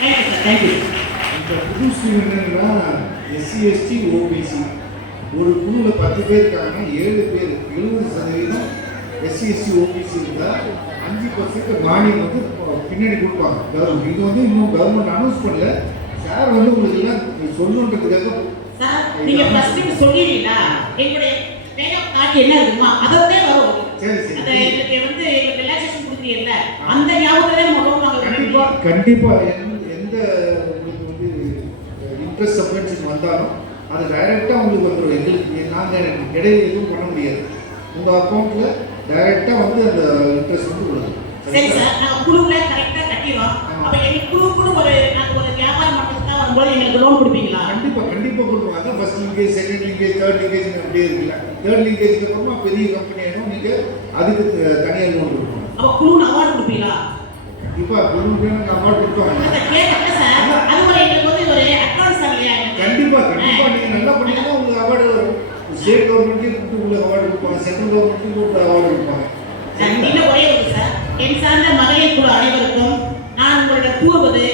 Thank you. இந்த புது scheme என்னன்னா எஸ்சி எஸ்டி ஓபிசி ஒரு குழுவில் 10 பேர் இருக்காங்கன்னா 7 பேர் 70% எஸ்சி எஸ்டி ஓபிசி இருந்தால் 5% மானியம் வந்து பின்னாடி கொடுப்பாங்க கவர்மெண்ட். இது வந்து இன்னும் கவர்மெண்ட் அனௌன்ஸ் பண்ணல. சார் வந்து உங்களுக்கு எல்லாம் சொல்லணுன்றதுக்காக சார் நீங்க ஃபர்ஸ்ட் சொல்லிட்டீங்களா எங்களுடைய பேக்கப் கார்டு என்ன இருக்குமா அதோடே வரும். சரி சரி. அத எனக்கு வந்து எங்களுக்கு ரிலாக்சேஷன் கொடுத்தீங்கல்ல அந்த ஞாபகத்தோட நம்ம வாங்க. கண்டிப்பா எந்த உங்களுக்கு வந்து இன்ட்ரெஸ்ட் சப்வென்ஷன் வந்தாலும் அது டைரெக்டாக உங்களுக்கு வந்துடும். எங்களுக்கு நாங்கள் இடையில எதுவும் பண்ண முடியாது. உங்கள் அக்கௌண்ட்டில் டைரெக்டாக வந்து அந்த இன்ட்ரெஸ்ட் வந்து விடுது. சரி சார், நாங்கள் குழுவில் கரெக்டாக கட்டிடுவோம். அப்போ எங்களுக்கு குழு ஒரு நாங்கள் ஒரு வியாபாரம் பண்ணுறதுக்கு தான் வரும்போது எங்களுக்கு லோன் கொடுப்பீங்களா? கண்டிப்பாக கொடுப்போம். அதான் first linkage, second linkage, third linkage அப்படியே இருக்குல்ல. தேர்ட் லிங்கேஜ்க்கு அப்புறமா பெரிய கம்பெனி ஆகிடும். நீங்கள் அதுக்கு தனியாக லோன் கொடுக்கணும். அப்போ குழு அவார்டு கொடுப்பீங்களா? இப்போ குழுவுக்கு நாங்கள் அவார்டு கொடுத்தோம். சார் அது ஒரு எங்களுக்கு வந்து ஒரு அட்வான்ஸ் இல்லையா? கண்டிப்பாக நீங்கள் நல்லா பண்ணிங்கன்னா உங்களுக்கு அவார்டு வரும். ஸ்டேட் கவர்மெண்ட்லேயும் கூப்பிட்டு உங்களுக்கு அவார்டு கொடுப்பாங்க, சென்ட்ரல் கவர்மெண்ட்லேயும் கூப்பிட்டு அவார்டு கொடுப்பாங்க. இன்னும் ஒரே ஒரு சார், என் சார்ந்த மகளிர் குழு அனைவருக்கும் நான் உங்களோட கூறுவது,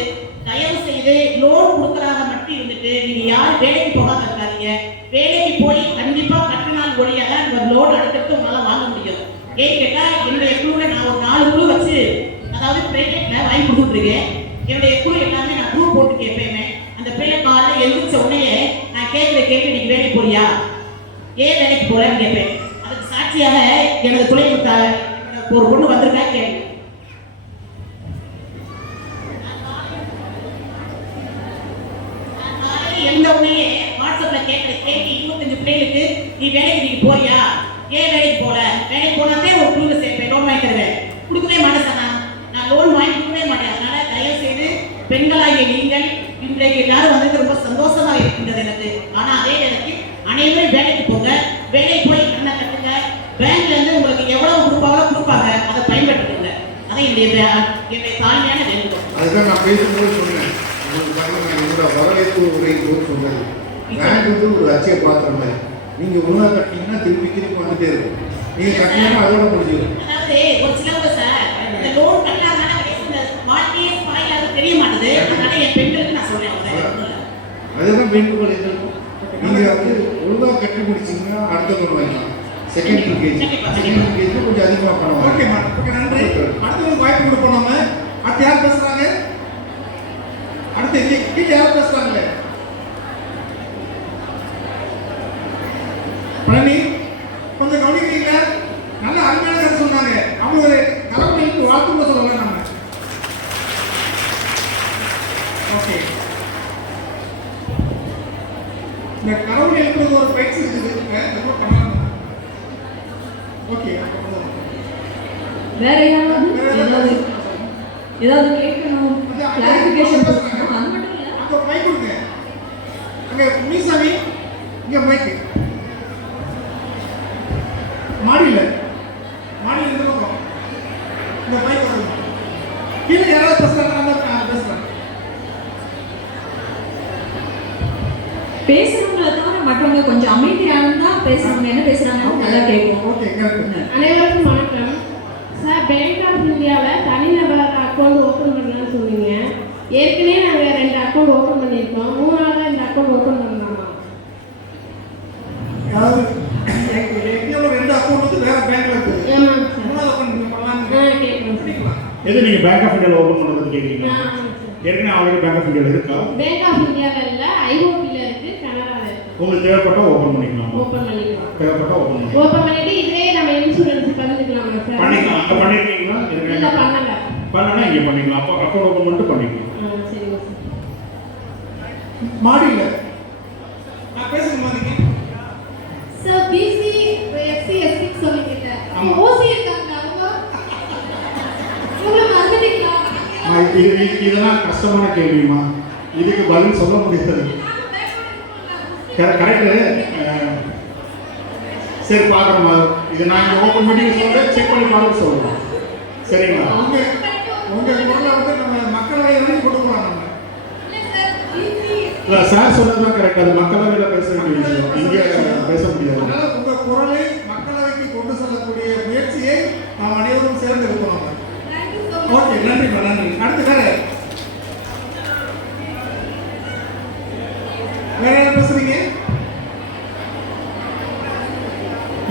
தயவு செய்து லோன் கொடுக்கறாங்க மட்டும் இருந்துட்டு நீங்க யார் வேலைக்கு போகாம இருக்காதீங்க. வேலைக்கு போய் கண்டிப்பா கட்டினால் ஒழியா தான் இந்த லோன் அடுத்தடுத்து உங்களால வாங்க முடியும். ஏன் கேட்டா என்னுடைய குழுவை நான் ஒரு 4 குழு வச்சு அதாவது பிரைவேட்ல வாங்கி கொடுத்துருக்கேன். என்னுடைய குழு எல்லாமே நான் குரூப் போட்டு கேட்பேன். அந்த பிள்ளை காலையில் எழுந்திரிச்ச உடனே நான் கேட்குற கேள்வி இன்னைக்கு வேலைக்கு போறியா, ஏன் வேலைக்கு போறேன்னு கேட்பேன். அதுக்கு சாட்சியாக எனது துணை ஒரு பொண்ணு வந்திருக்கா கேள்வி. எந்த உடனே வாட்ஸ்அப்ல கேட்கிற கேள்வி 25 பிள்ளைகளுக்கு நீ வேலைக்கு நீங்க போறியா, ஏன் வேலைக்கு போல, வேலைக்கு போனாதே ஒரு குழுவை சேர்ப்பேன், லோன் வாங்கி தருவேன். கொடுக்கவே மாட்டேன் நான் லோன் வாங்கி கொடுக்கவே மாட்டேன். அதனால தயவு செய்து பெண்களாகிய நீங்கள் இன்றைக்கு எல்லாரும் வந்தது ரொம்ப சந்தோஷமா இருக்கின்றது எனக்கு. ஆனா அதே நேரத்தில் அனைவரும் வேலைக்கு போங்க, வேலைக்கு போய் கண்ணை கட்டுங்க. பேங்க்ல இருந்து உங்களுக்கு எவ்வளவு கொடுப்பாங்க அதை பயன்படுத்துங்க. அதான் என்னுடைய தாழ்மையான வேண்டுகோள். அதுதான் நான் பேசும்போது சொன்னேன். என்னோட வரவேற்பு உரை சொன்னது பேங்க் வந்து ஒரு அச்சய பாத்திரம் மாதிரி. நீங்க ஒழுங்கா கட்டினீங்கன்னா திருப்பி வந்துட்டே இருக்கும். நீங்க கட்டினா அதோட முடிஞ்சிடும். அதாவது ஒரு சிலவங்க சார் இந்த லோன் கட்டாங்கன்னா வாழ்க்கையே ஸ்பாயில் தெரிய மாட்டேது. அதனால என் பெண்களுக்கு நான் சொல்றேன் அதுதான் வேண்டுகோள் எங்களுக்கும். நீங்க வந்து ஒழுங்கா கட்டி முடிச்சீங்கன்னா அடுத்த லோன் வாங்கிக்கலாம். செகண்ட் லிங்கேஜ் கொஞ்சம் அதிகமாக பண்ணுவோம். ஓகேம்மா, ஓகே, நன்றி. அடுத்தவங்க வாய்ப்பு கொடுப்போம். நம்ம அடுத்து யார் பேசுறாங்க? அடுத்து கீழே யார் பேசுறாங்களே? பழனி கொஞ்சம் கவனிக்கிறீங்களா? நல்ல அருமையான கதை சொன்னாங்க. அவங்க ஒரு தலைமுறைக்கு வாழ்த்து சொல்லலாம் நம்ம. ஓகே, இந்த கடவுள் எழுப்புறது ஒரு பயிற்சி இருக்குது. ரொம்ப பண்ணலாம். ஓகே, வேற ஏதாவது கேட்கணும், கிளாரிஃபிகேஷன் பண்ணணும். அது மட்டும் இல்லை, அங்க மைக் கொடுங்க. அங்க முனிசாமி, இங்க மைக். மாடியில இந்த பக்கம் இந்த மைக் கொடுங்க. கீழே யாராவது பேசுறாங்க? பேசுறாங்க. பேசுறவங்களை தவிர மற்றவங்க கொஞ்சம் அமைதியானதா பேசுறவங்க என்ன பேசுறாங்க நல்லா கேட்கும். ஓகே, அனைவருக்கும் வணக்கம் சார். பேங்க் ஆஃப் இந்தியாவில் தனிநபர் அக்கௌண்ட் ஓப்பன் பண்ணலாம்னு சொன்னீங்க. ஏற்கனவே நாங்கள் 2 அக்கௌண்ட் ஓப்பன் பண்ணியிருக்கோம். 3ஆவது இந்த அக்கௌண்ட் ஓப்பன் பண்ணலாமா? யாரு எங்கேயோ 2 அக்கௌண்ட் வந்து வேற பேங்க்ல இருக்குது. ஆமாங்க சார். 3ஆவது அக்கௌண்ட் பண்ணலாம் கேட்கலாம். எது நீங்கள் பேங்க் ஆஃப் இந்தியாவில் ஓப்பன் பண்ணுறது கேட்குறீங்களா? ஏற்கனவே ஆல்ரெடி பேங்க் ஆஃப் இந்தியாவில் இருக்கா? பேங்க் ஆஃப் இந்தியாவில் இல்லை, ஐஓபியில் இருக்குது, கனடாவில் இருக்குது. உங்களுக்கு தேவைப்பட்டால் ஓப்பன் பண்ணிக்கலாம். ஓப்பன் பண்ணிக்கலாம். தேவைப்பட்டால் ஓப்பன் பண்ணிக்கலாம். ஓப்பன் பண்ணிட்டு இதே நம்ம இன்சூரன்ஸ் பண்ணிக்கலாமா சார்? பண்ணிக்கலாம். அங்கே பண்ணிருக்கீங்களா? இல்லை, பண்ணலை. பண்ணனா இங்கே பண்ணிக்கலாம். அப்போ அக்கௌண்ட் ஓப்பன் பண்ணிட்டு பண்ணிக்கலாம். சரிங்க சார். மாடியில நான் பேசணுமா? நீங்க சார் பிசி எஃப்சி எஸ்சி சொல்லிக்கிட்ட ஓசி இருக்காங்க. அவங்க உங்களுக்கு வந்துட்டீங்களா? இதெல்லாம் கஷ்டமான கேள்விமா. இதுக்கு பதில் சொல்ல முடியாது. கரெக்டு. சரி, பார்க்குறோம்மா. இது நாங்கள் ஓப்பன் பண்ணி சொல்கிறேன், செக் பண்ணி பார்த்து சொல்கிறோம். சரிங்களா? உங்க குரலை வந்து நம்ம மக்களவை வரைக்கும் கொடுக்கலாம். நம்ம இல்லை, சார் சொன்னது தான் கரெக்ட். அது மக்களவையில் பேச வேண்டிய விஷயம், இங்கே பேச முடியாது. அதனால உங்க குரலை மக்களவைக்கு கொண்டு செல்லக்கூடிய முயற்சியை நாம் அனைவரும் சேர்ந்து இருக்கணும். ஓகே, நன்றி. அடுத்து வேற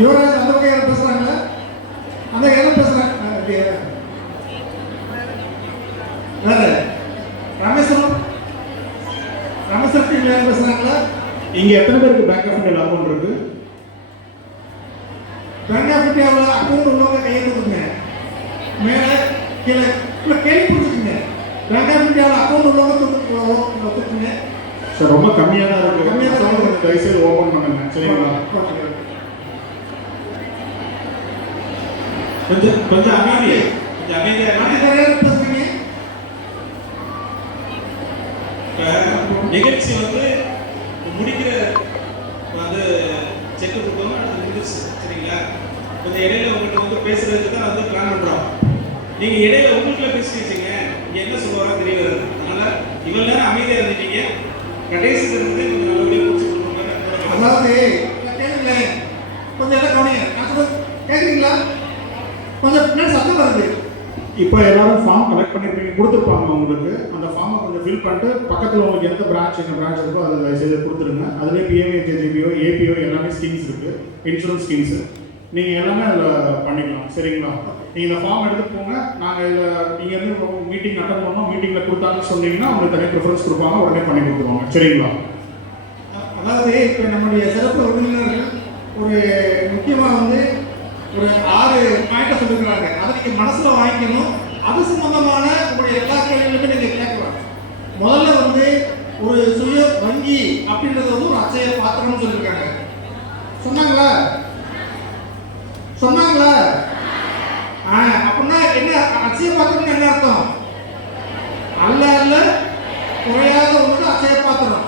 யுவராஜ் அந்த பக்கம் யாரும் பேசுறாங்களா? அந்த யாரும் பேசுறாங்க வேற ரமேஸ்வரம் ரமேஸ்வரத்துக்கு யாரும் பேசுறாங்களா? இங்க எத்தனை பேருக்கு பேங்க் ஆஃப் இந்தியா அக்கௌண்ட் இருக்கு? பேங்க் ஆஃப் இந்தியாவில் அக்கௌண்ட் உள்ளவங்க கையை தூக்குங்க. மேலே கீழே இல்லை கேள்வி கொடுத்துருங்க. பேங்க் ஆஃப் இந்தியாவில் அக்கௌண்ட் உள்ளவங்க தூக்குங்க. சார் ரொம்ப கம்மியாக தான் இருக்கு. கம்மியா தான் இருக்கு. கொஞ்சம் தயவுசெய்து ஓப்பன் பண்ணுங்க சரிங்களா? கொஞ்சம் அமைதியா பேசுறீங்க. நிகழ்ச்சி வந்து முடிக்கிற வந்து செக் கொடுத்தோம், அது முடிஞ்சிருச்சு சரிங்களா? கொஞ்சம் இடையில உங்கள்கிட்ட வந்து பேசுறதுக்கு தான் வந்து பிளான் பண்றோம். நீங்க இடையில உங்களுக்குள்ள பேசிட்டீங்க, இங்க என்ன சொல்லுவாங்க தெரியல. அதனால இவ்வளவு நேரம் அமைதியா இருந்துட்டீங்க, கடைசியில் இருந்து கொஞ்சம் நல்லபடியா முடிச்சு கொடுக்கணும். அதாவது கேளுங்களேன், கொஞ்சம் எல்லாம் கவனிங்க. நான் சொல்றது கேட்குறீங்களா? கொஞ்சம் பின்னாடி சத்தம் வருது. இப்போ எல்லாரும் ஃபார்ம் கலெக்ட் பண்ணிருப்பீங்க, கொடுத்துருப்பாங்க உங்களுக்கு. அந்த ஃபார்மை கொஞ்சம் ஃபில் பண்ணிட்டு பக்கத்தில் உங்களுக்கு எந்த பிரான்ச் இருக்கோ அதை தயவுசெய்து கொடுத்துருங்க. அதுலேயே பிஎம்ஏ, ஜேஜேபிஓ, ஏபிஓ எல்லாமே ஸ்கீம்ஸ் இருக்குது, இன்சூரன்ஸ் ஸ்கீம்ஸு. நீங்கள் எல்லாமே அதில் பண்ணிக்கலாம் சரிங்களா? நீங்கள் இந்த ஃபார்ம் எடுத்து போங்க. நாங்கள் இதில் நீங்கள் வந்து மீட்டிங் அட்டன் பண்ணோம், மீட்டிங்கில் கொடுத்தாங்கன்னு சொன்னீங்கன்னா உங்களுக்கு தனி ப்ரிஃபரன்ஸ் கொடுப்பாங்க, உடனே பண்ணி கொடுத்துருவாங்க சரிங்களா? அதாவது இப்போ நம்முடைய சிறப்பு விருந்தினர்கள் ஒரு முக்கியமாக வந்து ஒரு 6 பாயிண்ட்டை சொல்லியிருக்கிறாங்க. அதை நீங்கள் மனசில் வாங்கிக்கணும். அது சம்பந்தமான உங்களுடைய எல்லா கேள்விகளுமே நீங்கள் கேட்கலாம். முதல்ல வந்து ஒரு சுய வங்கி அப்படின்றது வந்து ஒரு அச்சய பாத்திரம்னு சொல்லியிருக்காங்க. சொன்னாங்களா? அப்படின்னா என்ன அச்சய பாத்திரம்னு என்ன அர்த்தம்? அல்ல குறையாத ஒன்று அச்சய பாத்திரம்.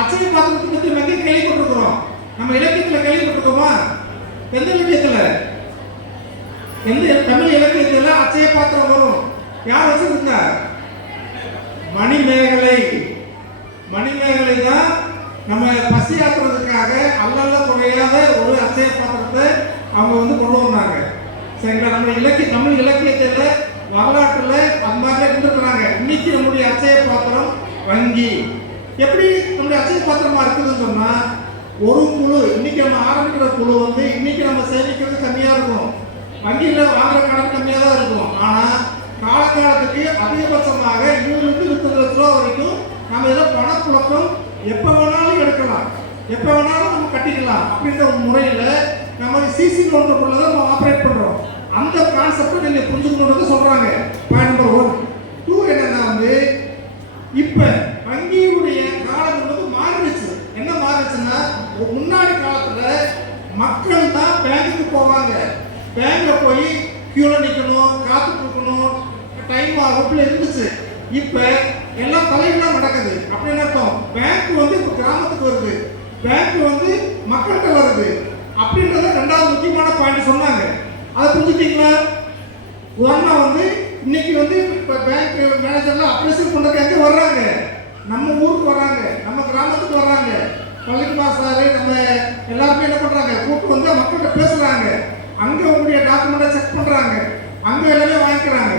அச்சய பாத்திரத்தை பற்றி நம்ம கேள்விப்பட்டிருக்கிறோம். நம்ம இலக்கியத்தில் கேள்விப்பட்டிருக்கோமா? எந்த இலக்கியத்தில்? எந்த தமிழ் இலக்கியத்தில் அச்சய பாத்திரம் வரும்? யார் வச்சிருந்தா? மணிமேகலை தான் நம்ம பசி ஆக்குறதுக்காக அல்ல குறையாத ஒரு அச்சய பாத்திரத்தை அவங்க வந்து கொண்டு வந்தாங்க சரிங்களா? நம்ம தமிழ் இலக்கியத்தில் வரலாற்றில் அந்த மாதிரி இருந்துருக்குறாங்க. இன்னைக்கு நம்முடைய அச்சய பாத்திரம் வங்கி. எப்படி நம்முடைய அச்சய பாத்திரமா இருக்குதுன்னு சொன்னா, ஒரு குழு இன்னைக்கு நம்ம ஆரம்பிக்கிற குழு வந்து இன்னைக்கு நம்ம சேமிக்கிறது கம்மியா இருக்கும், வங்கியில் வாங்குற கடன் கம்மியாக தான் இருக்கும். ஆனால் காலகாலத்துக்கு அதிகபட்சமாக 20-30 லட்ச ரூபா வரைக்கும் நம்ம இதில் பணப்புழக்கம் எப்போ வேணாலும் எடுக்கலாம், எப்போ வேணாலும் நம்ம கட்டிக்கலாம். அப்படின்ற ஒரு முறையில் நம்ம சிசி லோன் பொருளை தான் நம்ம ஆப்ரேட் பண்ணுறோம். அந்த கான்செப்டை நீங்கள் புரிஞ்சுக்கணுன்றதை சொல்கிறாங்க. Point number 1. 2 என்னன்னா வந்து இப்போ வங்கியுடைய காலம் என்பது மாறிடுச்சு. என்ன மாறிடுச்சுன்னா, முன்னாடி காலத்தில் மக்கள் தான் பேங்குக்கு போவாங்க. பேங்க்ல போய் கியூல நிற்கணும், காத்துட்டு இருக்கணும், டைம் ஆகப்பில் இருந்துச்சு. இப்போ எல்லாம் தலைகளாக நடக்குது. அப்படின்னு அர்த்தம் பேங்க் வந்து இப்போ கிராமத்துக்கு வருது, பேங்க் வந்து மக்கள்கிட்ட வருது அப்படின்றத 2வது முக்கியமான பாயிண்ட் சொன்னாங்க. அதை புரிஞ்சுட்டீங்களா? உதாரணம் வந்து இன்னைக்கு வந்து இப்போ பேங்க் மேனேஜர்லாம் அப்ரேஷன் பண்ணுறதுக்கு எங்கே வர்றாங்க? நம்ம ஊருக்கு வர்றாங்க, நம்ம கிராமத்துக்கு வர்றாங்க. பள்ளிக்குமார் சார் நம்ம எல்லாருமே என்ன பண்ணுறாங்க? கூப்பிட்டு வந்து மக்கள்கிட்ட பேசுகிறாங்க. அங்கே உங்களுடைய டாக்குமெண்ட்டை செக் பண்ணுறாங்க, அங்கே எல்லாமே வாங்கிக்கிறாங்க.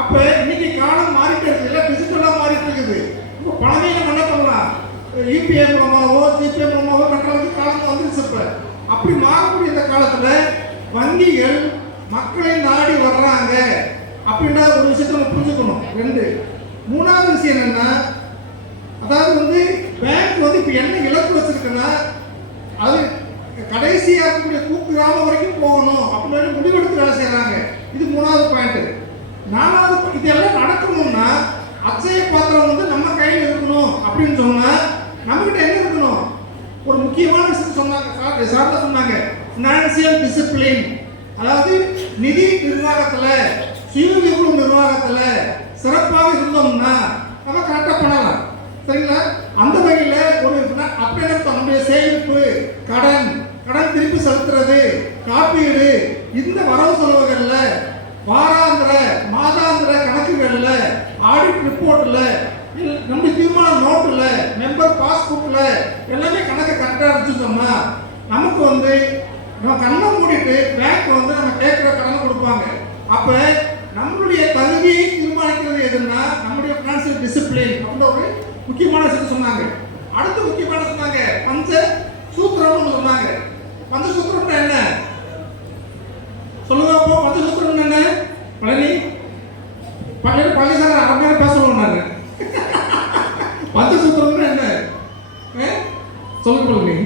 அப்போ இன்னைக்கு காலம் மாறிட்டு இருக்குது, இல்லை டிஜிட்டலாக மாறிட்டு இருக்குது. இப்போ பணமே நம்ம என்ன பண்ணலாம்? யூபிஐ மூலமாகவோ ஜிபே மூலமாகவோ கட்டுறதுக்கு காலம் வந்துருச்சு. இப்போ அப்படி மாறக்கூடிய இந்த காலத்தில் வங்கிகள் மக்களை நாடி வர்றாங்க அப்படின்ற ஒரு விஷயத்தை நம்ம புரிஞ்சுக்கணும். 2. 3வது விஷயம் என்னன்னா, அதாவது வந்து பேங்க் வந்து இப்போ என்ன இலக்கு வச்சிருக்குன்னா, அது கடைசியாக இருக்கக்கூடிய கிராமம் வரைக்கும் போகணும் அப்படின்னு முடிவெடுத்து வேலை செய்கிறாங்க. இது 3வது பாயிண்ட். 4வது இதெல்லாம் நடக்கணும்னா அச்சய பாத்திரம் வந்து நம்ம கையில் இருக்கணும் அப்படின்னு சொன்னால் நம்மகிட்ட என்ன இருக்கணும்? ஒரு முக்கியமான விஷயம் சொன்னாங்க, சார்ந்த சொன்னாங்க, ஃபினான்சியல் டிசிப்ளின். அதாவது நிதி நிர்வாகத்தில், சுய நிர்வாகத்தில் சிறப்பாக இருந்தோம்னா நம்ம கரெக்டாக பண்ணலாம் சரிங்களா? அந்த வகையில் ஒரு அப்படின்னு நம்முடைய சேமிப்பு, கடன் திருப்பி செலுத்துறது, காப்பீடு, இந்த வரவு செலவுகளில், வாராந்திர மாதாந்திர கணக்குகளில், ஆடிட் ரிப்போர்ட்டில், நம்முடைய தீர்மான நோட்டில், மெம்பர் பாஸ்புக்கில் எல்லாமே கணக்கை கரெக்டாக இருந்துச்சோம்னா நமக்கு வந்து நம்ம கண்ணை மூடிட்டு பேங்க் வந்து நம்ம கேட்குற கடனை கொடுப்பாங்க. அப்போ நம்மளுடைய தகுதியை தீர்மானிக்கிறது எதுன்னா நம்முடைய ஃபினான்சியல் டிசிப்ளின் அப்படின்ற ஒரு முக்கியமான விஷயத்தை சொன்னாங்க. அடுத்து முக்கியமான சொன்னாங்க பஞ்ச சூத்திரம்னு சொன்னாங்க. பஞ்சசூத்திரம்னா என்ன சொல்லுங்க அப்போ? பஞ்சசூத்திரம் என்ன? பழனி சார் அரை நேரம் பேசணும் நான். பஞ்சசூத்திரம்னா என்ன சொல்லுங்க பழனி.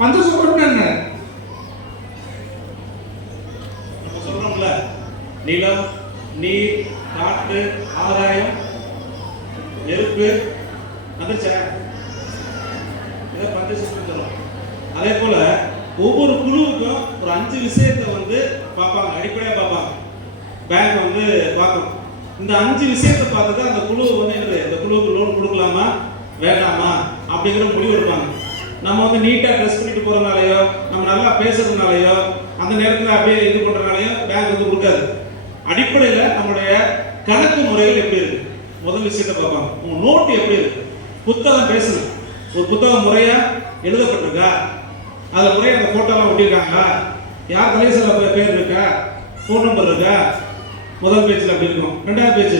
பஞ்சசூத்திரம்னா என்ன? நம்ம சொல்றோம்ல, நிலம், நீர், காற்று, ஆதாயம், நெருப்பு, வந்துச்சா? இதை பஞ்சசூத்திரம் சொல்றோம். அதே போல ஒவ்வொரு குழுவுக்கும் ஒரு 5 விஷயத்தை வந்து பார்ப்பாங்க, அடிப்படையாக பார்ப்பாங்க. பேங்க் வந்து பார்க்கணும். இந்த 5 விஷயத்தை பார்த்து தான் அந்த குழு வந்து என்னது, இந்த குழுவுக்கு லோன் கொடுக்கலாமா வேண்டாமா அப்படிங்கிற முடிவு எடுப்பாங்க. நம்ம வந்து நீட்டாக ட்ரெஸ் பண்ணிட்டு போகிறதுனாலையோ, நம்ம நல்லா பேசுறதுனாலையோ, அந்த நேரத்தில் அப்படியே இது பண்ணுறதுனாலையோ பேங்க் வந்து கொடுக்காது. அடிப்படையில் நம்மளுடைய கணக்கு முறைகள் எப்படி இருக்கு, முதல் விஷயத்தை பார்ப்பாங்க. உங்கள் நோட்டு எப்படி இருக்கு, புத்தகம் பேசணும். ஒரு புத்தகம் முறையாக எழுதப்பட்டிருக்கா, அதில் முறையாக அந்த ஃபோட்டோலாம் ஒட்டியிருக்காங்களா, யார் தலைசில் பேர் இருக்கா, ஃபோன் நம்பர் இருக்கா, முதல் பேஜில் அப்படி இருக்கும். 2வது பேஜ்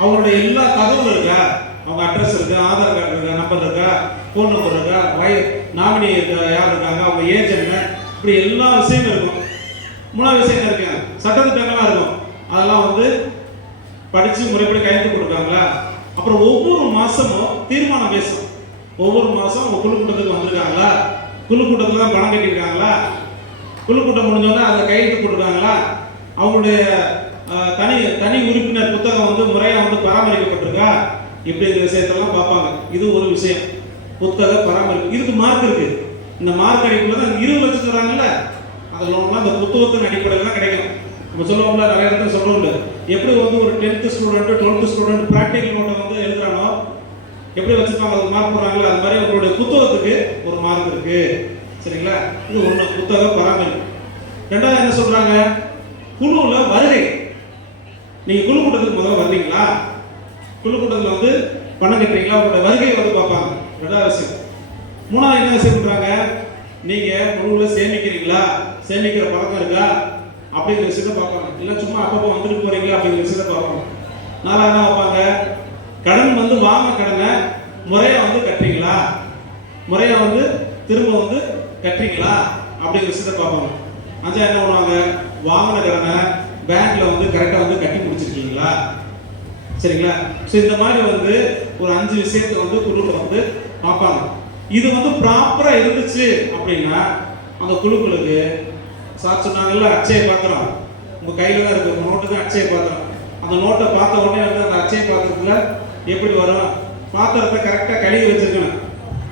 அவங்களுடைய எல்லா தகவலும் இருக்கா, அவங்க அட்ரஸ் இருக்கா, ஆதார் கார்டு இருக்கா, நம்பர் இருக்கா, ஃபோன் நம்பர் இருக்கா, நாமினி யார் இருக்காங்க, அவங்க ஏஜ் என்ன, இப்படி எல்லா விஷயமும் இருக்கும். 3வது விஷயம் இருக்குங்க, சட்டத்திட்டங்கள்லாம் இருக்கும். அதெல்லாம் வந்து படித்து முறைப்படி கையெழுத்து கொடுக்காங்களா. அப்புறம் ஒவ்வொரு மாதமும் தீர்மானம் பேசும். ஒவ்வொரு மாதம் அவங்க குழு கூட்டத்துக்கு வந்திருக்காங்களா, குழு கூட்டத்தில் தான் பணம் கட்டியிருக்காங்களா, குழு கூட்டம் முடிஞ்சோன்னா அதில் கையெழுத்து போட்டிருக்காங்களா, அவங்களுடைய தனி உறுப்பினர் புத்தகம் வந்து முறையாக வந்து பராமரிக்கப்பட்டிருக்கா, இப்படிங்கிற விஷயத்தெல்லாம் பார்ப்பாங்க. இது ஒரு விஷயம், புத்தக பராமரிப்பு. இதுக்கு மார்க் இருக்கு. இந்த மார்க் அடிப்படையில் தான் 20 லட்சம் தராங்கல்ல, அந்த லோன்லாம் அந்த புத்தகத்தின் அடிப்படையில் தான் கிடைக்கும். நம்ம சொல்லுவோம்ல, நிறைய இடத்துல சொல்லுவோம்ல, எப்படி வந்து ஒரு 10th student 12th student practical நோட்டை வந்து எழுதுறானோ எப்படி வச்சுருப்பாங்க, அது மார்க் போடுறாங்களா, அது மாதிரி உங்களுடைய புத்தகத்துக்கு ஒரு மார்க் இருக்கு. சரிங்களா? இது ஒன்று, புத்தக பராமரிப்பு. 2வது என்ன சொல்றாங்க, குழுவில் வருகை. நீங்கள் குழு கூட்டத்துக்கு முதல்ல வர்றீங்களா, குழு கூட்டத்தில் வந்து பணம் கட்டுறீங்களா, உங்களுடைய வருகையை வந்து பார்ப்பாங்க. 2வது விஷயம். 3வது என்ன விஷயம் பண்ணுறாங்க, நீங்கள் குழுவில் சேமிக்கிறீங்களா, சேமிக்கிற பழக்கம் இருக்கா அப்படிங்கிற விஷயத்தை பார்ப்பாங்க. இல்லை சும்மா அப்பப்போ வந்துட்டு போகிறீங்களா அப்படிங்கிற விஷயத்தை பார்ப்பாங்க. 4வது என்ன பார்ப்பாங்க, கடன் வந்து வாங்க கடனை முறையாக வந்து கட்டுறீங்களா, முறையாக வந்து திரும்ப வந்து கட்டுறீங்களா அப்படிங்கிற விஷயத்தை பார்ப்பாங்க. 5வது என்ன பண்ணுவாங்க, வாங்கின கடனை பேங்க்ல வந்து கரெக்டாக வந்து கட்டி முடிச்சிருக்கீங்களா. சரிங்களா? ஸோ இந்த மாதிரி வந்து ஒரு 5 விஷயத்தை வந்து குழுவில் வந்து பார்ப்பாங்க. இது வந்து ப்ராப்பராக இருந்துச்சு அப்படின்னா அந்த குழுக்களுக்கு சார் சொன்னாங்கல்ல, அச்சய பாத்திரம் உங்கள் கையில் தான் இருக்குது, நோட்டு தான் அச்சய பாத்திரம். அந்த நோட்டை பார்த்த உடனே வந்து அந்த அச்சய பாத்திரத்தில் எப்படி வரும், பாத்திரத்தை கரெக்டாக கழுவி வச்சிருக்கணும்.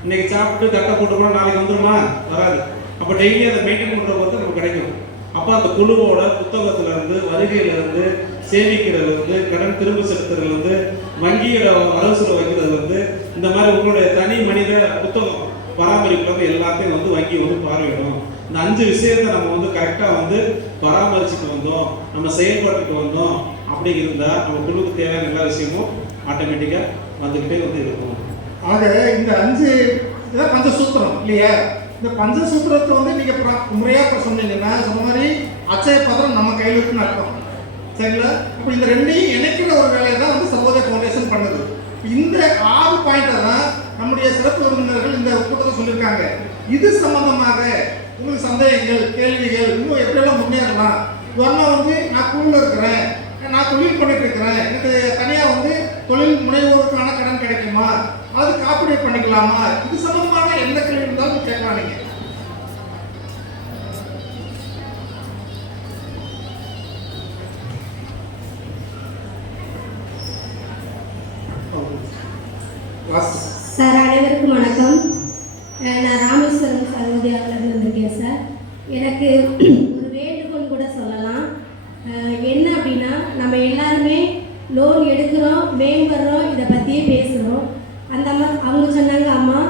இன்னைக்கு சாப்பிட்டு தட்டை போட்டு போனால் நாளைக்கு வந்துடுமா, வராது. அப்போ டெய்லி அதை மெயின்டைன் பண்ணுற பொறுத்து நமக்கு கிடைக்கும். அப்போ அந்த குழுவோட புத்தகத்திலேருந்து, வருகையிலேருந்து, சேமிக்கிறதுலேருந்து, கடன் திரும்ப செலுத்துறதுலேருந்து, வங்கியோட வரவு செலவு வைக்கிறதுலேருந்து, இந்த மாதிரி உங்களுடைய தனி மனித புத்தகம் பராமரிப்பு எல்லாத்தையும் வந்து வங்கி வந்து பார்வையிடும். இந்த 5 விஷயத்தை நம்ம வந்து கரெக்டாக வந்து பராமரிச்சுட்டு வந்தோம், நம்ம செயல்பட்டுட்டு வந்தோம் அப்படி இருந்தால் நம்ம குழுவுக்கு தேவையான எல்லா விஷயமும் ஆட்டோமேட்டிக்காக வந்துக்கிட்டே வந்து இருக்கும். ஆக இந்த 5 இதான் பஞ்சசூத்திரம் இல்லையா? இந்த பஞ்சசூத்திரத்தை வந்து நீங்கள் முறையாக சொன்னீங்கன்னா, சொன்ன மாதிரி அச்சய பத்திரம் நம்ம கையில் இருக்குன்னு அர்த்தம். சரிங்களா? இப்போ இந்த 2ஐயும் இணைக்கிற ஒரு வேலையை தான் வந்து சர்வோதய ஃபவுண்டேஷன் பண்ணுது. இந்த 6 பாயிண்டை தான் நம்முடைய சிறப்பு விருந்தினர்கள் இந்த கூட்டத்தில் சொல்லியிருக்காங்க. இது சம்பந்தமாக உங்களுக்கு சந்தேகங்கள், கேள்விகள், இன்னும் எப்படியெல்லாம் முன்னேறலாம், உதாரணம் வந்து நான் குழுவில் இருக்கிறேன், நான் தொழில் பண்ணிட்டு இருக்கிறேன், எனக்கு தனியாக வந்து தொழில் முனைவோருக்கான கடன் கிடைக்குமா, அது காப்பீடு பண்ணிக்கலாமா, இது சம்பந்தமாக எந்த கேள்வி இருந்தாலும் கேட்கலாம். நீங்க சார், அனைவருக்கும் வணக்கம். நான் ராமேஸ்வரம் சர்வோதயாவிலிருந்து வந்திருக்கேன் சார். எனக்கு ஒரு வேண்டுகோள் கூட சொல்லலாம். என்ன அப்படின்னா, நம்ம எல்லாருமே லோன் எடுக்கிறோம், மேம்படுறோம், இதை பற்றியே பேசுகிறோம். அந்த அம்மா அவங்க சொன்னாங்க, அம்மா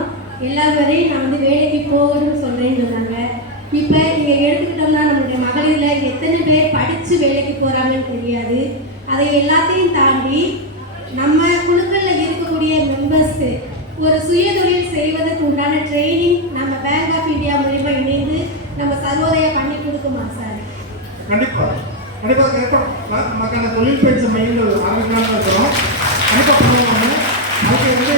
எல்லா வரையும் நான் வந்து வேலைக்கு போகணும்னு சொல்கிறேன்னு சொன்னாங்க. இப்போ இங்கே எடுத்துக்கிட்டோம்னா நம்மளுடைய மகளிரில் எத்தனை பேர் படித்து வேலைக்கு போகிறாங்கன்னு தெரியாது. அதை எல்லாத்தையும் தாண்டி நம்ம குழுக்களில் இருக்கக்கூடிய மெம்பர்ஸ்க்கு ஒரு சுயதொழில் செய்வதற்கு உண்டான ட்ரைனிங் நம்ம பேங்க் ஆஃப் இந்தியா மூலமா இணைந்து நம்ம சர்வோதயா பண்ணி கொடுக்குமா சார்? கண்டிப்பாக கேட்போம். நமக்கான தொழில் பயிற்சி மையங்கள் ஆரம்பிக்கலாம்னு இருக்கிறோம். கண்டிப்பாக பண்ணுவாங்க. அதுக்கு வந்து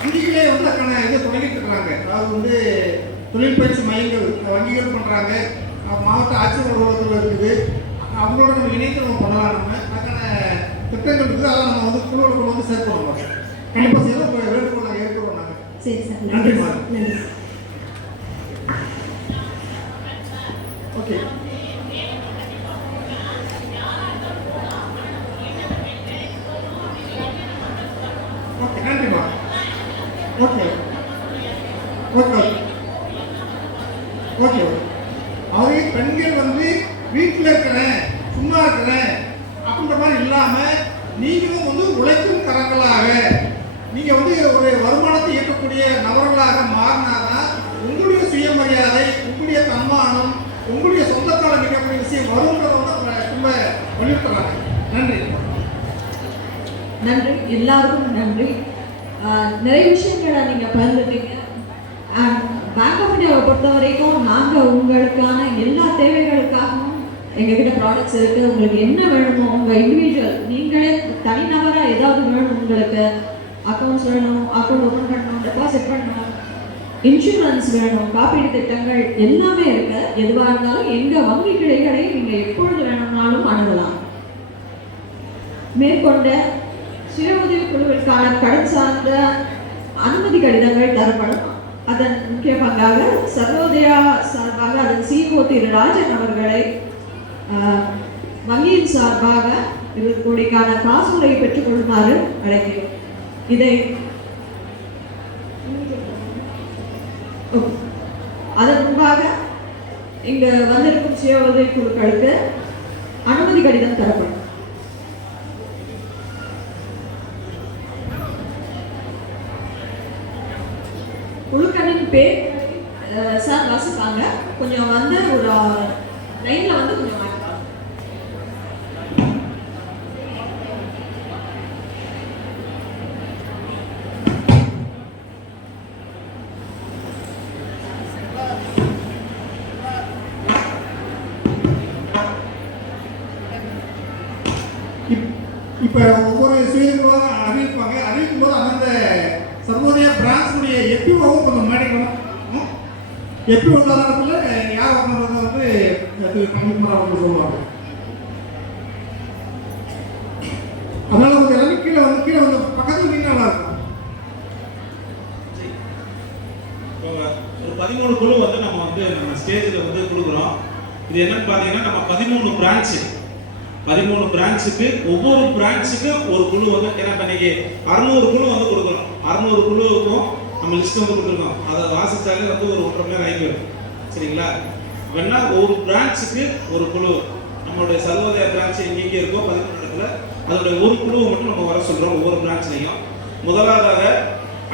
வங்கிகளே வந்து அதுக்கான இதை தொடங்கிட்டு இருக்கிறாங்க. அதாவது வந்து தொழில் பயிற்சி மையங்கள் வங்கிகள் பண்ணுறாங்க, மாவட்ட ஆட்சியர் அலுவலகத்தில் இருக்குது. அவங்களோட நம்ம இணைத்து நம்ம பண்ணலாம். நம்ம அதுக்கான திட்டங்கள் இருக்குது. அதெல்லாம் நம்ம வந்து குழுவில் கொண்டு வந்து சேர்க்கணும். நம்ம கண்டிப்பாக செய்யணும். உங்கள் வேண்டுகோள் நாங்கள் ஏற்கிறோம். நாங்கள் சரி சார், நன்றி. நன்றி சார். ஓகே. ஓகே, நன்றிம்மா. Okay okay okay. அவரே பெண்கள் வந்து வீட்டில் இருக்கிறேன், சும்மா இருக்கிறேன் அப்படின்ற மாதிரி இல்லாமல் நீங்களும் வந்து உழைக்கும் கரங்களாக நீங்கள் வந்து ஒரு வருமானத்தை ஈட்டக்கூடிய நபர்களாக மாறினாதான் உங்களுடைய சுயமரியாதை, உங்களுடைய தன்மானம், உங்களுடைய சொந்தக்கால நிற்கக்கூடிய விஷயம் வரும்ன்றதை வந்து ரொம்ப வலியுறுத்துறாங்க. நன்றி. நன்றி, எல்லாருக்கும் நன்றி. நிறைய விஷயங்களை நீங்கள் பகிர்ந்துட்டீங்க. பேங்க் ஆஃப் இந்தியாவை பொறுத்த வரைக்கும் நாங்கள் உங்களுக்கான எல்லா தேவைகளுக்காகவும் எங்ககிட்ட ப்ராடக்ட்ஸ் இருக்குது. உங்களுக்கு என்ன வேணுமோ, உங்கள் இண்டிவிஜுவல் நீங்களே தனிநபராக ஏதாவது வேணும், உங்களுக்கு அக்கௌண்ட்ஸ் வேணும், அக்கௌண்ட் ஓப்பன் பண்ணணும், டெபாசிட் பண்ணணும், இன்சூரன்ஸ் வேணும், காப்பீடு திட்டங்கள் எல்லாமே இருக்கு. எதுவாக இருந்தாலும் எங்கள் வங்கி கிளைகளை நீங்கள் எப்பொழுது வேணும்னாலும் அணுகலாம். மேற்கொண்ட சுய உதவி குழுவிற்கான கடன் சார்ந்த அனுமதி கடிதங்கள் தரப்படும். அதன் முக்கிய பங்காக சர்வோதயா சார்பாக அதன் சிஓ திரு ராஜன் அவர்களை வங்கியின் சார்பாக இதற்கான காசோலையை பெற்றுக்கொள்ளுமாறு அழைக்கிறோம். இதை அதன் முன்பாக இங்கு வந்திருக்கும் சுய உதவி குழுக்களுக்கு அனுமதி கடிதம் தரப்படும். குழுக்களின் பேர் சார் வாசிப்பாங்க. கொஞ்சம் வந்து ஒரு லைன்ல வந்து கொஞ்சம் மாற்றிப்பாங்க. இப்போ ஒவ்வொரு சுயமாக அறிவிப்பாங்க. அறிவிக்கும் போது அந்தந்த சர்வோதயா பிரான்ச்சுடைய எப்பிஓவும் கொஞ்சம் மாட்டிக்கணும். எப்பி உள்ள நேரத்தில் யார் வரணுன்றதை வந்து கமிஷனர் அவங்க சொல்லுவாங்க. அதனால வந்து எல்லாமே கீழே வந்து பக்கத்தில் நீங்க நல்லா இருக்கும். ஒரு 13 குழு வந்து நம்ம ஸ்டேஜில் வந்து கொடுக்குறோம். இது என்னன்னு பார்த்தீங்கன்னா நம்ம 13 பிரான்ச்சுக்கு ஒவ்வொரு பிரான்ச்சுக்கு ஒரு குழு வந்து ஏன்னா இன்னைக்கு 600 குழு வந்து கொடுக்குறோம். 600 குழுவுக்கும் நம்ம லிஸ்ட் வந்து கொடுத்துருக்கோம். அதை வாசிச்சாலே வந்து ஒரு 1.5 மணி நேரம் ஆகிடும். சரிங்களா? வேணா ஒரு பிரான்ச்சுக்கு ஒரு குழு, நம்மளுடைய சர்வோதயா பிரான்ச் எங்கே இருக்கோ 13 இடத்துல அதோடைய ஒரு குழுவை மட்டும் நம்ம வர சொல்கிறோம் ஒவ்வொரு பிரான்ச்லையும். முதலாவதாக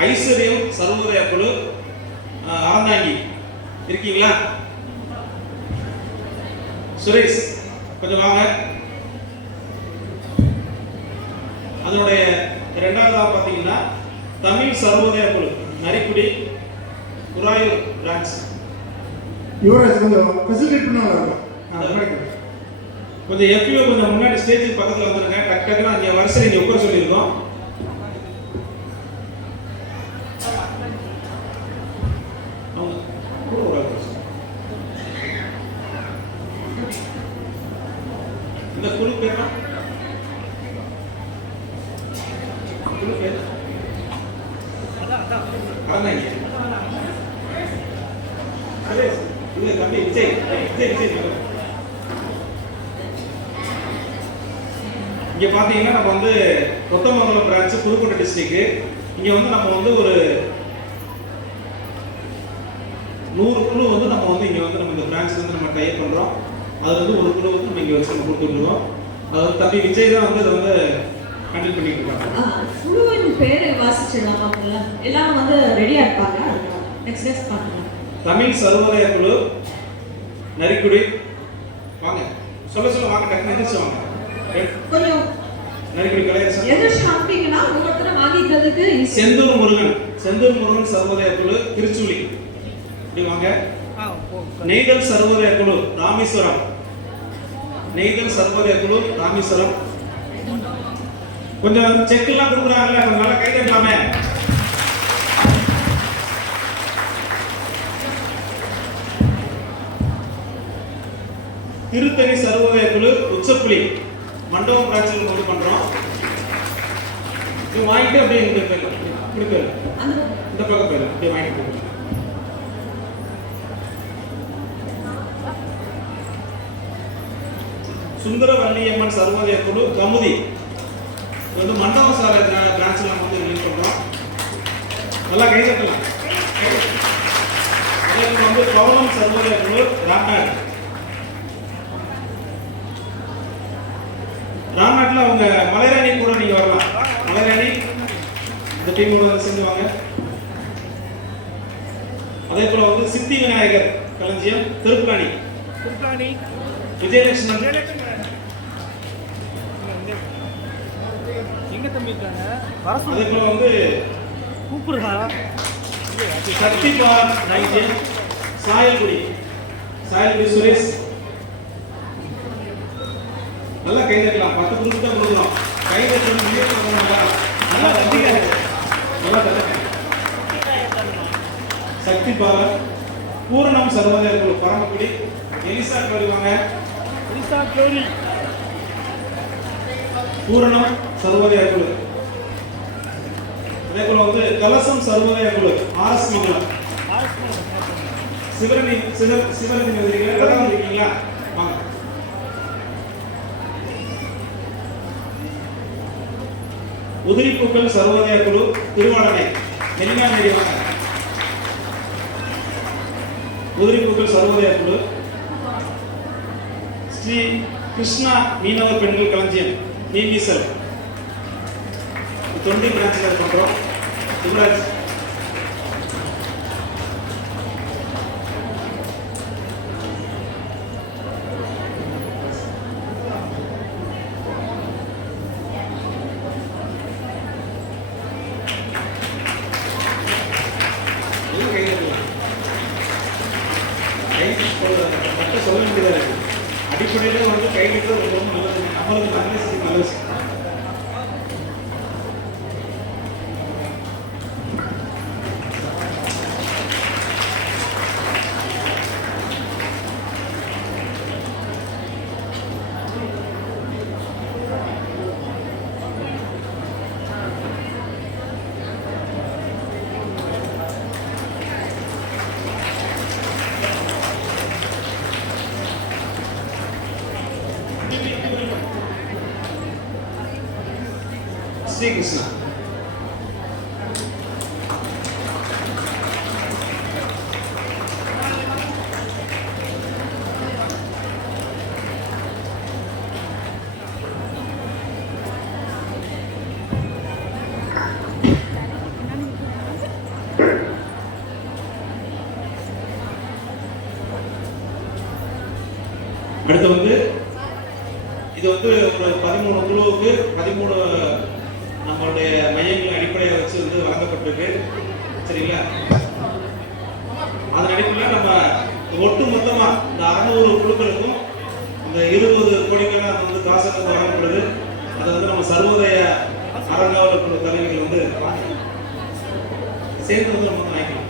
ஐஸ்வர்யம் சர்வோதயா குழு அறந்தாங்கி இருக்கீங்களா? சுரேஷ் கொஞ்சம் வாங்க. அதனுடைய இரண்டாவதாக பார்த்தீங்கன்னா தமிழ் சர்வோதயா குழு நரிக்குடி குராயூர் பிரான்ச். யுவராஜ் கொஞ்சம் ஃபெசிலிட்டேட் பண்ணாங்க. கொஞ்சம் எஃப்யூ கொஞ்சம் முன்னாடி ஸ்டேஜுக்கு பக்கத்தில் வந்துருங்க. டக்குன்னு அங்கே வரிசை இங்கே உட்கார சொல்லியிருக்கோம். இந்த குழு பேர் தம்பி விஜய். இங்க பாத்தீங்கன்னா நம்ம வந்து கொத்தமங்கலம் பிரான்ச் புதுக்கோட்டை டிஸ்ட்ரிக்ட். இங்க வந்து நம்ம வந்து ஒரு 100 குழு வந்து நம்ம வந்து இங்க வந்து நம்ம இந்த பிரான்ச்ல இருந்து நம்ம டைப் பண்றோம். அது வந்து ஒரு குழு வந்து நம்ம இங்க வச்சு நம்ம கொடுத்துருவோம். அது வந்து தம்பி விஜய் தான் வந்து அதை வந்து ஹேண்டில் பண்ணிட்டு இருக்காங்க. குழுவின் பேரை வாசிச்சிடலாமா? எல்லாம் வந்து ரெடியா இருப்பாங்க. நெக்ஸ்ட் பார்க்கலாம். தமிழ் சர்வோதயா குழு நரிக்குடி வாங்க. சொல்ல வாங்க. டக்குனு எதிர்த்து வாங்க. கொஞ்சம் நரிக்குடி கலையரசன் எதிர்த்து வாங்கிட்டீங்கன்னா ஒவ்வொருத்தரும் வாங்கிக்கிறதுக்கு செந்தூர் முருகன் சர்வோதயா குழு திருச்சூலி இப்படி வாங்க. நெய்தல் சர்வோதயா குழு ராமேஸ்வரம். கொஞ்சம் செக் எல்லாம் கொடுக்குறாங்கல்ல, கொஞ்சம் நல்லா கை தட்டலாமே. திருத்தணி சர்வோதய குழு உச்சப்புலி மண்டபம் பிரான்ச்சில் வந்து பண்றோம். இது வாங்கிட்டு அப்படியே இந்த பக்கம் இப்படி போயிரு, இந்த பக்கம் போயிரு, அப்படியே வாங்கிட்டு போயிரு. சுந்தரவல்லியம்மன் சர்வோதய குழு கமுதி, இது வந்து மண்டபம் சாலை பிரான்ச்சில் நம்ம வந்து ரிலீஸ் பண்றோம். நல்லா கை தட்டலாம். அதே வந்து பவனம் சர்வோதய குழு ராம்நாட், ராம்நாட்டில் அவங்க மலைராணி கூட நீங்க வரலாம். மலைராணி இந்த டீமோட சேர்ந்து வாங்க. அதே போல வந்து சித்தி விநாயகர் களஞ்சியம் திருப்புராணி விஜயலட்சுமி, அதே போல வந்து சக்தி பார் நைஜியம் சாயல்குடி சுரேஷ். நல்லா கை தட்டலாம். 10 குரூப் தான் கொடுக்குறோம். கை தட்டணும். நல்லா தட்டிக்காரு. நல்லா தட்டுங்க. சக்தி பாலன் பூரணம் சர்வோதய குழு பரமக்குடி எலிசா வருவாங்க. பூரணம் சர்வோதய குழு. அதே போல வந்து கலசம் சர்வோதய குழு ஆர்எஸ் மங்கலம். சிவரணி இருக்கீங்களா? வாங்க. உதிரிப்பூக்கள் சர்வோதய குழு திருவாளனை நெல்லியாநேரி வாங்க. உதிரிப்பூக்கள் சர்வோதய குழு ஸ்ரீ கிருஷ்ணா மீனவ பெண்கள் களஞ்சியம் நீமிசல் தொண்டி பிரான்ச்சில் பண்றோம். சிவராஜ் சொல்ல வேண்டியதாக இருக்கு. அடிப்படையில வந்து கை கட்டுறது ரொம்ப நல்லது. நம்மளுக்கு நல்லது. ஸ்ரீ கிருஷ்ணா அடுத்து வந்து இது வந்து ஒரு 13 குழுவுக்கு 13 நம்மளுடைய மையங்களை அடிப்படையை வச்சு வந்து வழங்கப்பட்டிருக்கு. சரிங்களா? அதன் அடிப்படையில் நம்ம ஒட்டு மொத்தமா இந்த 600 குழுக்களுக்கும் இந்த 20 கோடிகள் வந்து காசு வழங்கப்படுது. அதை வந்து நம்ம சர்வோதய அறங்காவலர் குழு தலைவர்கள் வந்து சேர்ந்து வந்து நம்ம வாங்கிக்கலாம்.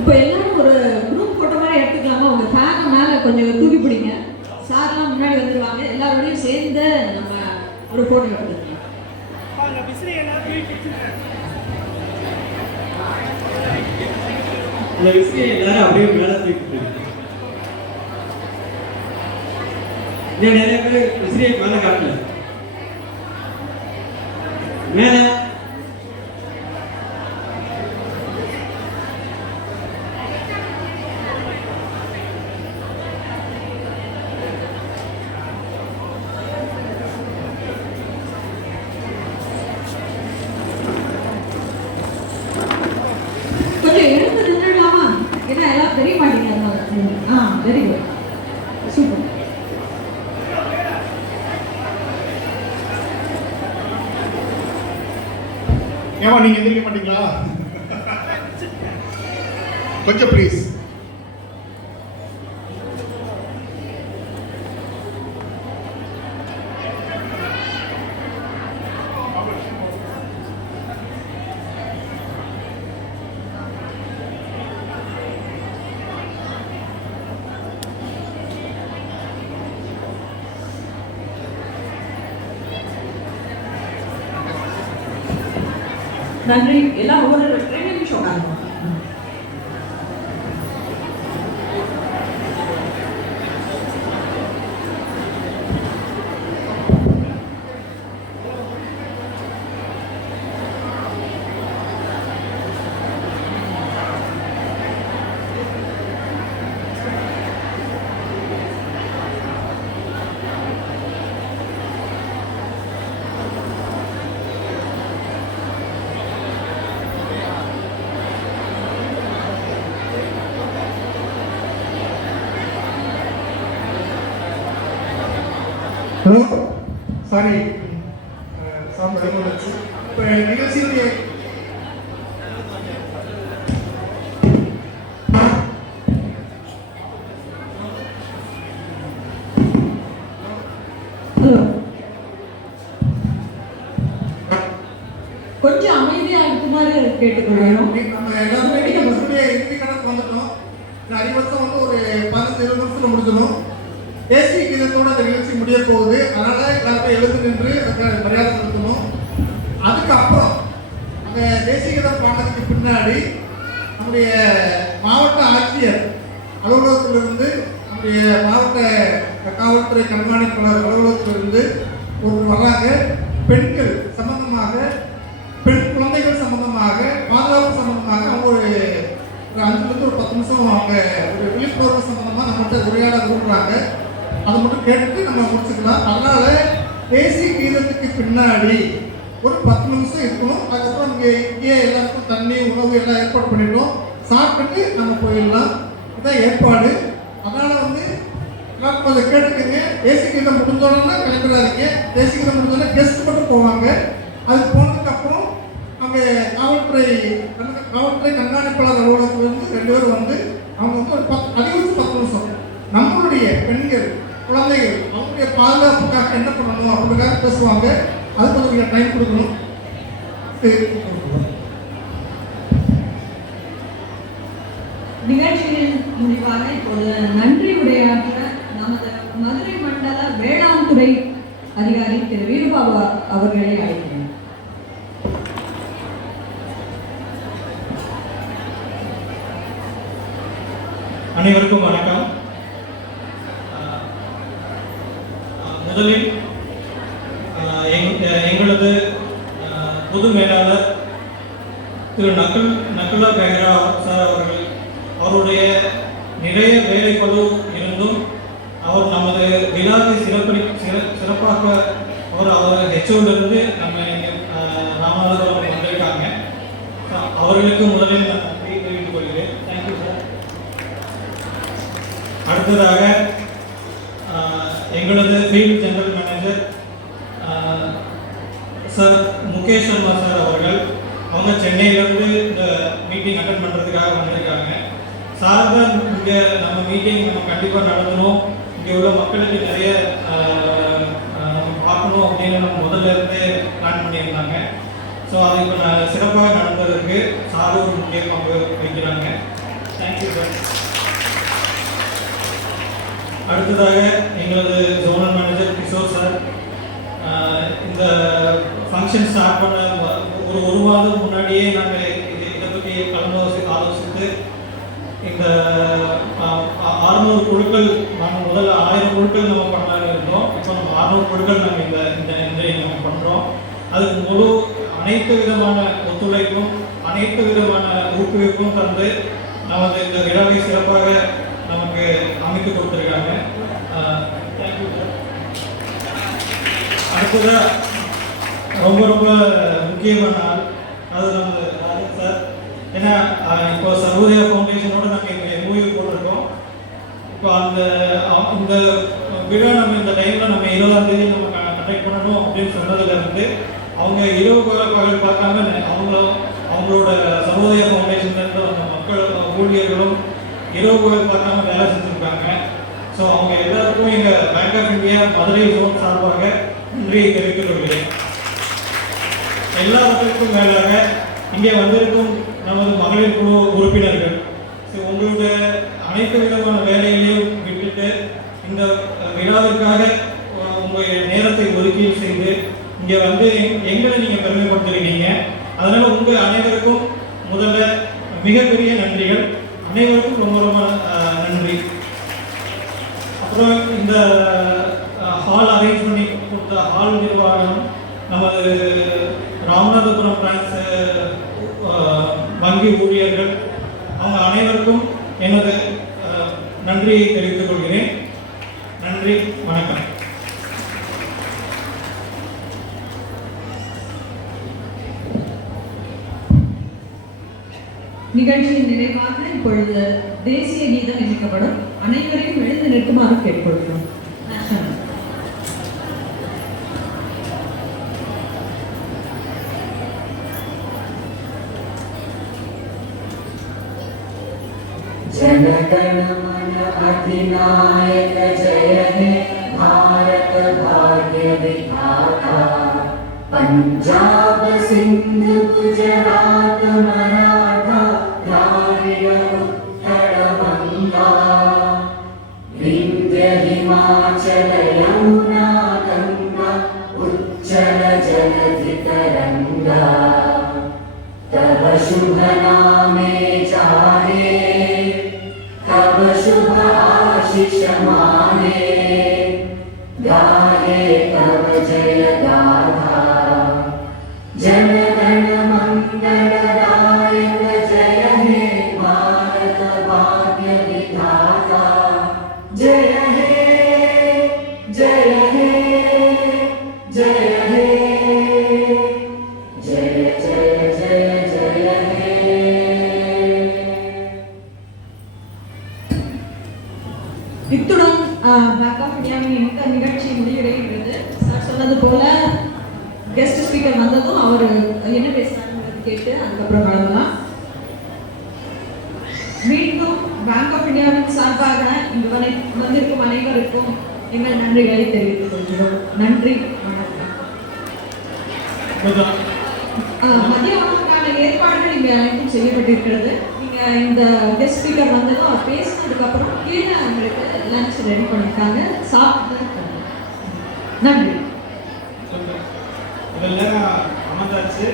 இப்போ எல்லாரும் ஒரு குரூப் போட்டோ மாதிரி எடுத்துக்கலாமா? உங்க ஃபேனை மேலே கொஞ்சம் தூக்கி பிடிங்க. சார்லாம் முன்னாடி வந்துடுவாங்க. எல்லாரோடையும் சேர்ந்து நம்ம ஒரு போட்டோ எடுத்துக்கலாம். இந்த விசிறியை எல்லாரும் அப்படியே மேலே தூக்கிட்டு நிறைய பேர் விசிறியை மேலே காட்டல. மேலே ஏன்னா எல்லாம் தெரிய மாட்டேங்க அதனால. Very good, super. ஏமா நீங்க எந்திரிக்க மாட்டீங்களா? கொஞ்சம் ப்ளீஸ். நன்றி. எல்லாம் ஒரு 2 நிமிஷம் உட்காருங்க. ஹலோ, சாரி சாமி வந்துச்சு. இப்போ நிகழ்ச்சியுடைய கொஞ்சம் அமைதியா இருக்குமாறு கேட்டுக்கொள்கிறோம். நம்ம எல்லாருமே பஸ்ஸுடைய இறுதி கணக்கு வந்துட்டோம். 5 வருஷம் வந்து ஒரு 15-20 வருஷத்துல முடிச்சிடும். தேசிய கீதத்தோட அந்த நிகழ்ச்சி முடிய போகுது. அதனால எல்லாருமே எழுந்து நின்று அதுக்கு மரியாதை செலுத்தணும். அதுக்கப்புறம் அந்த தேசிய கீதம் பாடுறதுக்கு பின்னாடி நம்முடைய மாவட்ட ஆட்சியர் அலுவலகத்திலிருந்து நம்முடைய மாவட்ட காவல்துறை கண்காணிப்பாளர் அலுவலகத்திலிருந்து ஒரு வர்றாங்க. பெண்கள் சம்பந்தமாக, பெண் குழந்தைகள் சம்பந்தமாக, பாதுகாப்பு சம்பந்தமாக அவங்க ஒரு 5லேருந்து ஒரு 10 நிமிஷம் அவங்க ஒரு விழிப்புணர்வு சம்பந்தமாக நம்மகிட்ட உரையாட விரும்புகிறாங்க. அதை மட்டும் கேட்டுட்டு நம்ம முடிச்சுக்கலாம். அதனால தேசிய கீதத்துக்கு பின்னாடி ஒரு 10 நிமிஷம் இருக்கணும். அதுக்கப்புறம் இங்கே எல்லாருக்கும் தண்ணி, உணவு எல்லாம் ஏற்பாடு பண்ணிட்டோம். சாப்பிட்டுட்டு நம்ம போயிடலாம். இதுதான் ஏற்பாடு. அதனால வந்து எல்லாரும் கொஞ்சம் கேட்டுக்கங்க. தேசிய கீதம் முடிஞ்சோன்னா கிளம்புறாதீங்க. தேசிய கீதம் முடிஞ்சோன்னா கெஸ்ட் மட்டும் போவாங்க. அதுக்கு போனதுக்கப்புறம் அவங்க காவல்துறை கண்காணிப்பாளர் அலுவலகத்திலிருந்து 2 பேரும் வந்து அவங்க வந்து ஒரு 10 நிமிஷம் நம்மளுடைய பெண்கள், குழந்தைகள் அவங்களுடைய பாதுகாப்புக்காக என்ன பண்ணணும் அப்படிங்கிறதுக்காக பேசுவாங்க. அதுக்கு கொஞ்சம் டைம் கொடுக்கணும். நிகழ்ச்சியின் முடிவாக இப்போது நன்றி உரையாற்ற நமது மதுரை மண்டல வேளாண் துறை அதிகாரி திரு வீரபாபு அவர்களை அழைக்கிறேன். அனைவருக்கும் வணக்கம். முதலில் எங்களது பொது மேலாளர் திரு நக்குலா பெஹ்ரா சார் அவர்கள் அவருடைய நிறைய வேலைப்பளு இருந்தும் அவர் நமது விழாவை சிறப்பாக அவர் ஹெச்ஓடிலிருந்து நம்ம ராமநாதபுரம் வந்திருக்காங்க. அவர்களுக்கு முதலில் நான் நன்றி தெரிவித்துக் கொள்கிறேன். Thank you sir. அடுத்ததாக எங்களது field general manager sir Mukesh Sharma sir அவர்கள் அவங்க சென்னையிலேருந்து இந்த மீட்டிங் அட்டன் பண்ணுறதுக்காக வந்திருக்காங்க. சார் தான் இங்கே நம்ம மீட்டிங் நம்ம கண்டிப்பாக நடத்தணும், இங்கே உள்ள மக்களுக்கு நிறைய நம்ம பார்க்கணும் அப்படின்னு நம்ம முதல்ல இருந்தே பிளான் பண்ணியிருந்தாங்க. ஸோ அது இப்போ சிறப்பாக நடந்ததுக்கு சார் ஒரு முக்கிய பங்கு வகிக்கிறாங்க. Thank you sir. அடுத்ததாக எங்களது ஜோனல் மேனேஜர் கிஷோர் சார் இந்த ஃபங்க்ஷன் ஸ்டார்ட் பண்ண ஒரு மாதம் முன்னாடியே நாங்கள் இதை பற்றி ஆலோசித்து இந்த 600 குழுக்கள் நாங்கள் முதல்ல 1000 குழுக்கள் நம்ம பண்ணலான்னு இருந்தோம். இப்போ நம்ம 600 குழுக்கள் நாங்கள் இந்த நம்ம பண்ணுறோம். அதுக்கு முழு அனைத்து விதமான ஒத்துழைப்பும் அனைத்து விதமான ஊக்குவிப்பும் தந்து நமது இந்த விழாவை சிறப்பாக நமக்கு அமைத்து கொடுத்துருக்காங்க. Thank you sir. அடுத்ததாக ரொம்ப முக்கியமான நாள் அது நம்ம ராஜன் சார். ஏன்னா இப்போ சர்வோதயா ஃபவுண்டேஷனோட நாங்கள் இப்போ இந்த விழா நம்ம இந்த டைமில் நம்ம 20ஆம் தேதி நம்ம கண்டக்ட் பண்ணணும் அப்படின்னு சொன்னதுலேருந்து அவங்க இரவு பகல் பார்க்காம அவங்களோட சர்வோதய ஃபவுண்டேஷன்லேருந்து அந்த மக்கள் ஊழியர்களும் இரவு பகல் பார்க்காம வேலை செஞ்சுருக்காங்க. ஸோ அவங்க எல்லாருக்கும் எங்கள் bank of India Madurai zone சார்பாக நன்றியை தெரிவித்துக் கொள்கிறேன். எல்லாவற்றிற்கும் மேலாக இங்கே வந்திருக்கும் நமது மகளிர் குழு உறுப்பினர்கள், ஸோ உங்களுடைய அனைத்து விதமான வேலைகளையும் விட்டுட்டு இந்த விழாவிற்காக உங்களுடைய நேரத்தை ஒதுக்கீடு செய்து இங்கே வந்து எங்களை நீங்கள் பெருமைப்படுத்திருக்கீங்க. அதனால் உங்கள் அனைவருக்கும் முதல்ல மிகப்பெரிய நன்றிகள். அனைவருக்கும் ரொம்ப ரொம்ப நன்றி. அப்புறம் இந்த ஹால் அரேஞ்ச் பண்ணி கொடுத்த ஹால் நிர்வாகம், நமது ராமநாதபுரம் பிரான்ச் வங்கி ஊழியர்கள், அவங்க அனைவருக்கும் எனது நன்றியை தெரிவித்துக் கொள்கிறேன். நன்றி, வணக்கம். நிகழ்ச்சியின் நிறைவாக இப்பொழுது தேசிய கீதம் இணைக்கப்படும். அனைவரையும் எழுந்து நிற்குமாறு கேட்டுக்கொள்கிறோம். जनगण मन अधिनायक जय हे भारत भाग्य विधाता, पंजाब सिंध गुजरात मराठा द्राविड उत्कल गंगा, विंध्य हिमाचल यमुना गंगा उच्चल जलधि तरंगा, तब शुभ नामे जाने तब शुभ आशीष माने, गाहे तब जय गाथा, जन गण मंगलदायक जय हे भारत भाग्य विधाता, जय हे जय हे जय हे जय जय जय जय हे. இத்துடன் பேங்க் ஆஃப் இந்தியாவின் இந்த நிகழ்ச்சி முடிவடைகிறது. சார் சொன்னது போல கெஸ்ட் ஸ்பீக்கர் வந்ததும் அவர் என்ன பேசுறாங்கன்னு கேட்டு அதுக்கப்புறம் வழங்கலாம். மீண்டும் பேங்க் ஆஃப் இந்தியாவின் சார்பாக இங்கு வந்திருக்கும் அனைவருக்கும் எங்கள் நன்றிகளை தெரிவித்துக் கொள்கிறோம். நன்றி, வணக்கம். மதிய உணவுக்கான ஏற்பாடுகள் இங்கே அனைத்தும் செய்யப்பட்டிருக்கிறது. நீங்கள் இந்த கெஸ்ட் ஸ்பீக்கர் வந்ததும் அவர் பேசினதுக்கப்புறம் கீழே அவங்களுக்கு லஞ்ச் ரெடி பண்ணியிருக்காங்க, சாப்பிட்டு. நன்றி. இதெல்லாம் அமர்ந்தாச்சு.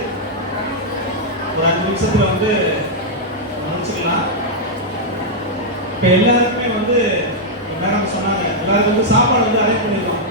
ஒரு 5 நிமிஷத்தில் வந்து முடிச்சுக்கலாம். இப்போ எல்லாருக்குமே வந்து மேடம் சொன்னாங்க, எல்லாருக்கும் வந்து சாப்பாடு வந்து அரேஞ்ச் பண்ணியிருக்கோம்.